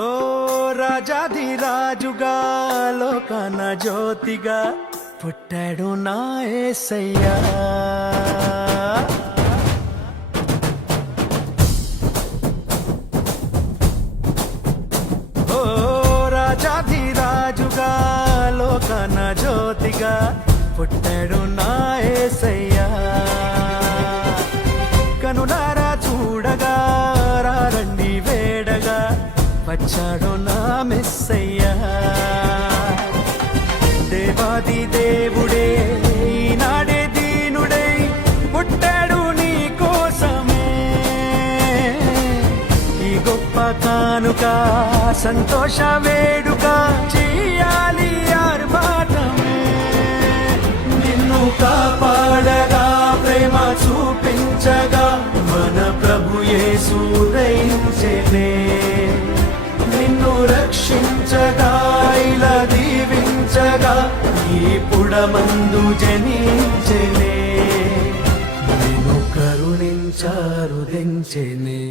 ఓ రాజాధిరాజుగా లోకాన జ్యోతిగా పుట్టాడు నా యేసయ్యా. ఓ రాజాధిరాజుగా లోకాన జ్యోతిగా పుట్టాడు నా యేసయ్యా. కనులారా చూడగా రండి వేడగా వచ్చాడు నా మెస్సయ్యా. దేవాది దేవుడే ఈనాడే దీనుడై పుట్టాడు నీ కోసమే. ఈ గొప్ప కానుక సంతోష వేడుక చెయ్యాలి ఆర్భాటమే. నిన్ను కాపాడగా ప్రేమ చూపించగా మన ప్రభు యేసు ఉదయించెనే. నిన్ను రక్షించగా ఇలా దీవించగా ఈ పుడమందు జనించెనే. నిన్ను కరుణించారు దించెనే.